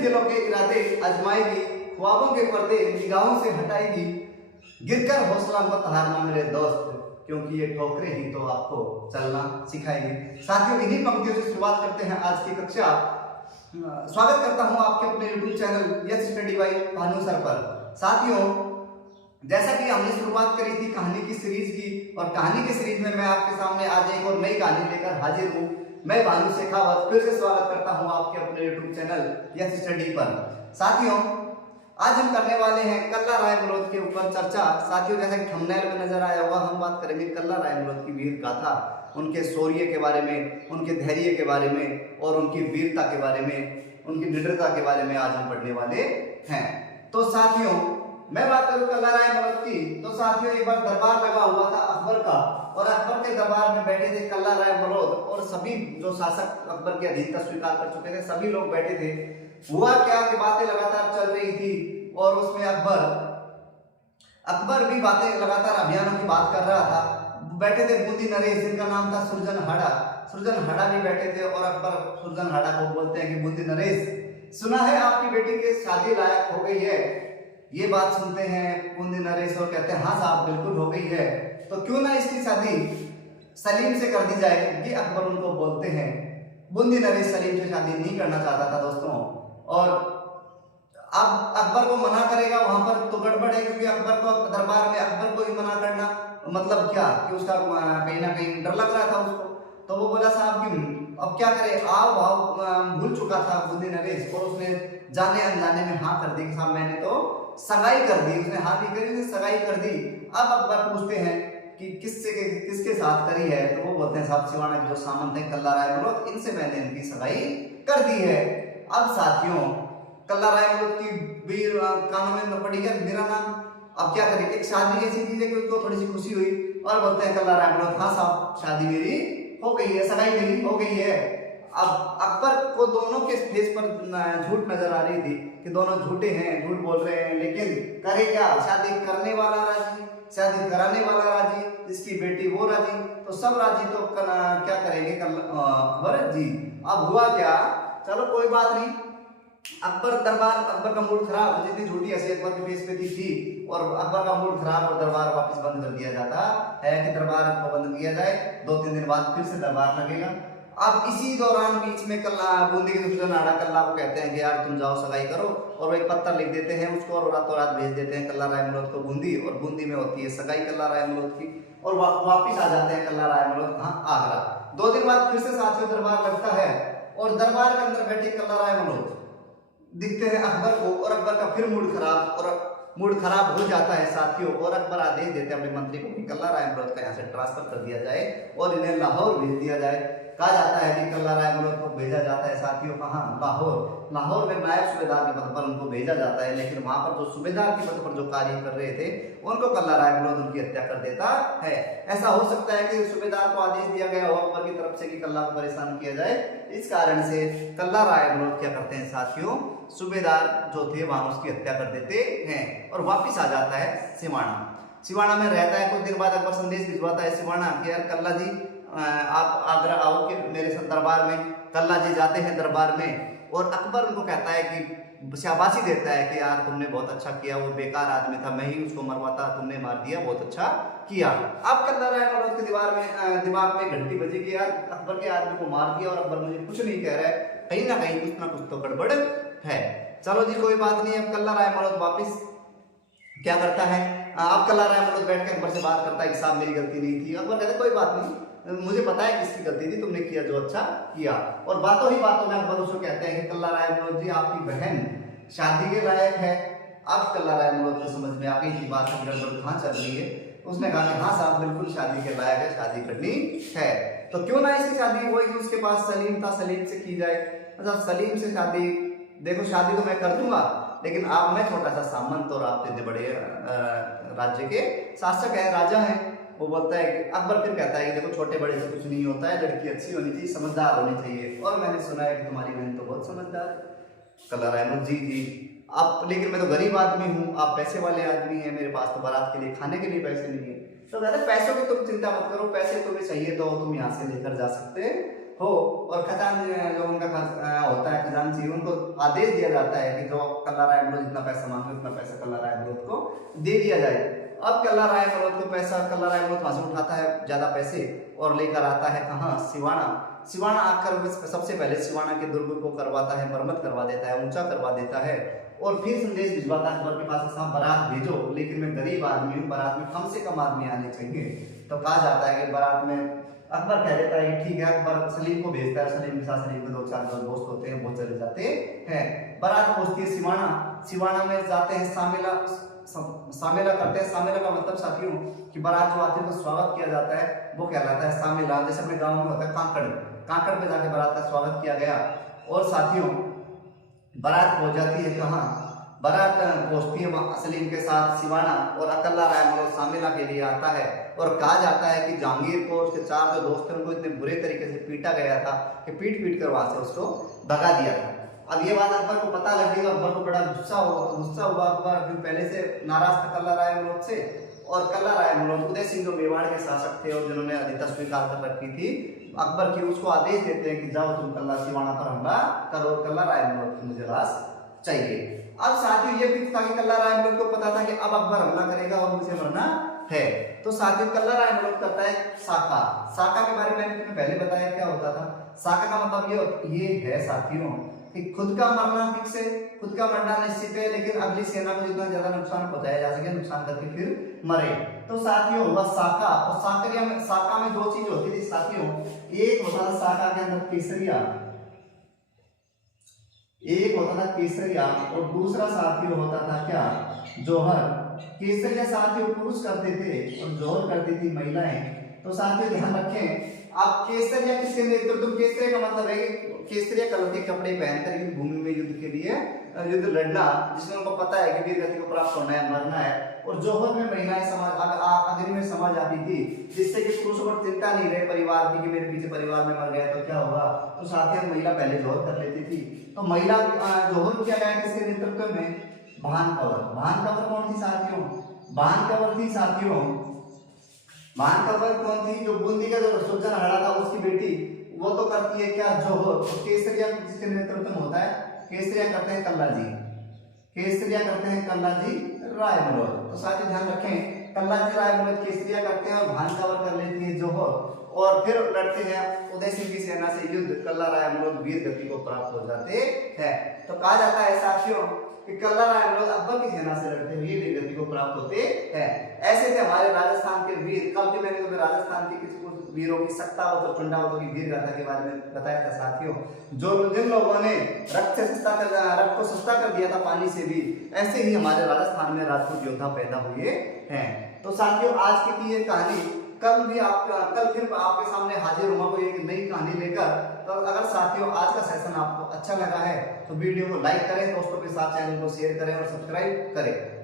दिलों के इरादे आजमाएगी, ख्वाबों के पर्दे निगाहों से हटाएगी। गिरकर हौसला मत हारना मेरे दोस्त, क्योंकि ये ठोकरें ही तो आपको चलना सिखाएगी। साथियों, इन्हीं पंक्तियों से शुरुआत करते हैं आज की कक्षा। स्वागत करता हूं आपके अपने YouTube channel yes study bye Bhanu sir पर। साथियों, जैसा कि हमने शुरुआत करी थी कहानी की सीरीज की, और कहानी की सीरीज में मैं आपके सामने आज एक और नई कहानी लेकर हाजिर हूं। मैं भानु शेखावत फिर से स्वागत करता हूं आपके अपने YouTube चैनल यस स्टडी पर। साथियों, आज हम करने वाले हैं कल्ला रायमलोद के ऊपर चर्चा। साथियों, जैसा कि थंबनेल में नजर आया होगा, हम बात करेंगे कल्ला रायमलोद की वीर गाथा, उनके शौर्य के बारे में, उनके धैर्य के बारे में और उनकी वीरता के बारे में, उनकी निडरता के बारे में आज हम पढ़ने वाले हैं। तो साथियों, मैं बात करूं कल्ला रायमलोद की, तो साथियों एक बार दरबार लगा हुआ था अकबर का, और अकबर के दरबार में बैठे थे कल्ला रायमलोद और सभी जो शासक अकबर की अधीनता स्वीकार कर चुके थे, सभी लोग बैठे थे। हुआ क्या कि बातें लगातार चल रही थी और उसमें अकबर भी बातें लगातार अभियानों की बात कर रहा था। बैठे थे बूंदी नरेश, जिनका नाम था सुरजन हाड़ा भी बैठे थे, और अकबर सुरजन हाड़ा को बोलते हैं कि बूंदी नरेश, सुना है आपकी बेटी की शादी लायक हो गई है। ये बात सुनते हैं बूंदी नरेश और कहते हैं हाँ साहब बिल्कुल हो गई है, तो क्यों ना इसकी शादी सलीम से कर दी जाए। ये अकबर उनको बोलते हैं। बूंदी नरेश सलीम से शादी नहीं करना चाहता था दोस्तों, और अब अकबर को मना करेगा वहां पर तो गड़बड़ है, क्योंकि अकबर को दरबार में अकबर को ही मना करना मतलब क्या कि उसका कहीं ना कहीं डर लग रहा था उसको। तो वो बोला साहब कि अब क्या करे, आओ भाव भूल चुका था बूंदी नरेश, और उसने जाने अनजाने में हाँ कर दी कि साहब मैंने तो सगाई कर दी। उसने हाँ नहीं करी, उसने सगाई कर दी। अब अकबर पूछते हैं कि किसके साथ करी है, तो वो बोलते हैं साहब सिवाना के जो सामंत है कल्ला रायमलोद, इनसे मैंने इनकी सगाई कर दी है। अब साथियों, कल्ला रायमलोद की वीर कानों में न पड़ी है मेरा नाम। अब क्या करें, एक शादी ऐसी चीज है कि उसको थोड़ी सी खुशी हुई और बोलते हैं कल्ला रायमलोद हाँ साहब शादी मेरी हो गई है, सगाई मेरी हो गई है। अब अकबर को दोनों के फेस पर झूठ नजर आ रही थी कि दोनों झूठे हैं, झूठ बोल रहे हैं, लेकिन करे क्या, शादी करने वाला राजी, शादी कराने वाला राजी, जिसकी बेटी वो राजी, तो सब राजी, तो क्या करेंगे अकबर जी। अब हुआ क्या, चलो कोई बात नहीं, अकबर का मूड खराब, जितनी झूठी हंसी अकबर के फेस पे थी, और अकबर का मूड खराब और दरबार वापस बंद कर दिया जाता है कि दरबार को बंद किया जाए, 2-3 दिन बाद फिर से दरबार लगेगा। अब इसी दौरान बीच में कल्ला बूंदी के सुरजन हाड़ा कल्ला को कहते हैं कि यार तुम जाओ सगाई करो, और वो एक पत्थर लिख देते हैं उसको और रातों रात भेज देते हैं कल्ला रायमलोद को बूंदी, और बूंदी में होती है सगाई कल्ला रायमलोद की, और वापिस आ जाते हैं कल्ला रायमलोद कहाँ, आगरा। 2 दिन बाद फिर से साथियों दरबार लगता है, और दरबार के अंदर बैठे कल्ला रायमलोद दिखते हैं अकबर को, और अकबर का फिर मूड खराब हो जाता है साथियों, और अकबर आदेश देते हैं अपने मंत्री को कि कल्ला रायमलोद का यहाँ से ट्रांसफर कर दिया जाए और इन्हें लाहौर भेज दिया जाए। कहा जाता है कि कल्ला रायमलोद को भेजा जाता है साथियों कहाँ, लाहौर में नायब सूबेदार के पद पर उनको भेजा जाता है, लेकिन वहां पर जो सूबेदार के पद पर जो कार्य कर रहे थे उनको कल्ला रायमलोद उनकी हत्या कर देता है। ऐसा हो सकता है कि सूबेदार को आदेश दिया गया हो अकबर की तरफ से कि कल्ला को परेशान किया जाए, इस कारण से कल्ला रायमलोद क्या करते हैं साथियों, सूबेदार जो थे वहां उसकी हत्या कर देते हैं, और वापिस आ जाता है सिवाना में रहता है। कुछ देर बाद अकबर संदेश भिजवाता है सिवाना कि यार कल्ला जी आप आगरा आओ कि मेरे साथ दरबार में। कल्ला जी जाते हैं दरबार में, और अकबर उनको कहता है कि शाबाशी देता है कि यार तुमने बहुत अच्छा किया, वो बेकार आदमी था, मैं ही उसको मरवाता, तुमने मार दिया, बहुत अच्छा किया। अब कल्ला रायमलोद के दिमाग में घंटी बजी कि यार अकबर के आदमी को मार दिया और अकबर मुझे कुछ नहीं कह रहा है, कहीं ना कहीं कुछ ना कुछ तो गड़बड़ है। चलो जी कोई बात नहीं। अब कल्ला रायमलोद वापिस क्या करता है, अब कल्ला रायमलोद बैठ के अकबर से बात करता है कि साहब मेरी गलती नहीं थी। अकबर कहते कोई बात नहीं, मुझे पता है किसकी गलती थी, तुमने किया जो अच्छा किया। और बातों ही बातों में अकबर उसको कहते हैं कि कल्ला रायमलोद जी आपकी बहन शादी के लायक है। अब कल्ला रायमलोद को समझ में आ गई थी बात की गड़बड़ कहाँ चल रही है। उसने कहा कि हाँ साहब बिल्कुल शादी के लायक है, शादी करनी है, तो क्यों ना इसकी शादी वही उसके पास सलीम था, सलीम से की जाए। अच्छा सलीम से शादी, देखो शादी तो मैं कर दूंगा, लेकिन आप, मैं छोटा सा सामंत और आप इतने बड़े राज्य के शासक है, राजा है। वो बोलता है कि अकबर फिर कहता है कि देखो छोटे बड़े से कुछ नहीं होता है, लड़की अच्छी होनी चाहिए, समझदार होनी चाहिए, और मैंने सुना है कि तुम्हारी बहन तो बहुत समझदार है। कल्ला रायमलोद जी आप, लेकिन मैं तो गरीब आदमी हूँ, आप पैसे वाले आदमी हैं, मेरे पास तो बारात के लिए खाने के लिए पैसे नहीं है। तो कहते पैसों की तुम चिंता मत करो, पैसे तुम्हें चाहिए तो तुम यहाँ से लेकर जा सकते हो और जो उनका होता है खजांची, उनको आदेश दिया जाता है कि जो कल्ला राय बलोच जितना पैसा मांगे उतना पैसा कल्ला राय बलोच को दे दिया जाए। अब कल्ला राय बलोच को पैसा, कल्ला राय बलोच वहां से उठाता है ज्यादा पैसे और लेकर आता है कहाँ, सिवाना। सिवाना आकर सबसे पहले सिवाना के दुर्ग को करवाता है, मरम्मत करवा देता है, ऊंचा करवा देता है और फिर संदेश भिजवाता है अकबर के पास, साहब बारात भेजो, लेकिन मैं गरीब आदमी हूँ, बारात में कम से कम आदमी आने चाहिए। तो कहा जाता है कि बारात में अकबर कह देता है ठीक है, अकबर सलीम को भेजता है, सलीम के साथ सलीम के 2-4 दोस्त होते हैं, वो चले जाते हैं। बारात पहुंचती है सिवाना, सिवाना में जाते हैं, सामेला करते हैं। सामेला का मतलब साथियों कि बारात जो आती है तो स्वागत किया जाता है, वो कहलाता है सामेला। जैसे अपने गाँव में होता है कांकड़, कांकड़ पे जाके बारात का स्वागत किया गया। और साथियों बारात पहुंच जाती है कहाँ, बारात पहुंचती है सलीम के साथ सिवाना और कल्ला राय बलोच सामेला के लिए आता है। और कहा जाता है कि जहांगीर को उसके 4 जो दोस्त थे उनको इतने बुरे तरीके से पीटा गया था कि पीट कर वहां से उसको भगा दिया था। अब ये बात अकबर को पता लगेगा, अकबर को बड़ा गुस्सा हुआ। अकबर फिर पहले से नाराज था कल्ला राय बलोच से, और कल्ला राय बलोच उदय सिंह जो मेवाड़ के शासक थे और जिन्होंने अधिकता स्वीकार कर रखी थी अकबर की, उसको आदेश देते हैं कि जाओ तुम कल्ला सिवाना पर हमला करो, कल्ला राय बलोच की मुझे लाश चाहिए। अब साथियों ये भी था कि कल्ला राय बलोच को पता था कि अब अकबर हमला करेगा और मुझे मरना है। तो साथियों कल्ला राय बलोच करता है साका। साका के बारे में मैंने तुम्हें पहले बताया क्या होता था। साका का मतलब ये है साथियों कि खुद का मरना फिक्स है, खुद का मरना निश्चित है, लेकिन अगली सेना को जितना ज्यादा नुकसान पहुंचाया जा सके नुकसान करके फिर मरे। तो साथियों होगा साका। और साका में 2 चीज होती थी साथियों, एक होता था साका के अंदर केसरिया, एक होता था केसरिया और दूसरा साथियों होता था क्या, जौहर। केसरिया साथियों पुरुष करते थे और जौहर करती थी महिलाएं। तो साथियों ध्यान रखें, आप केसरिया किसके नेतृत्व, केसरिया का मतलब है कि केसरिया कलर के कपड़े पहनकर युद्ध भूमि में युद्ध के लिए युद्ध लड़ना, जिसमें उनको पता है कि वीर गति को प्राप्त होना है, मरना है। और जौहर में महिलाएं अग्नि में समझ आती थी, जिससे कि पुरुषों को चिंता नहीं रहे परिवार की कि मेरे पीछे परिवार में मर गया तो क्या होगा। तो साथियों महिला पहले जौहर कर लेती थी। तो महिला जौहर किया गया किसके नेतृत्व में, भान कंवर। भान कंवर कौन थी साथियों, भान कंवर थी साथियों, भान कंवर कौन थी, जो बूंदी का जो सुरजन हड़ा था उसकी बेटी, वो तो करती है क्या, जौहर। तो केसरिया जिसके नेतृत्व में होता है, केसरिया करते हैं कल्ला जी, केसरिया करते हैं कल्ला जी राय बलोच। तो साथ ही ध्यान रखें, कल्ला जी राय बलोच केसरिया करते हैं और भान कंवर कर लेती है जौहर, और फिर लड़ते हैं उदय सिंह की सेना से युद्ध। कल्ला राय बलोच वीर गति को प्राप्त हो जाते हैं। तो कहा जाता है साथियों कि कल्ला राय बलोच अकबर की सेना से लड़ते हुए वीर गति को प्राप्त होते हैं। ऐसे थे हमारे राजस्थान के वीर। कल जो मैंने तुम्हें राजस्थान के कुछ वीरों की सत्तावत और चुंडावतों की वीर गाथा के बारे में बताया था साथियों, जिन लोगों ने रक्त को सस्ता कर दिया था पानी से भी, ऐसे ही हमारे राजस्थान में राजपूत योद्धा पैदा हुए हैं। तो साथियों आज की थी ये कहानी, कल फिर आपके सामने हाजिर हुआ कोई एक नई कहानी लेकर। तो अगर साथियों आज का सेशन आपको अच्छा लगा है तो वीडियो को लाइक करें, दोस्तों के साथ चैनल को शेयर करें और सब्सक्राइब करें।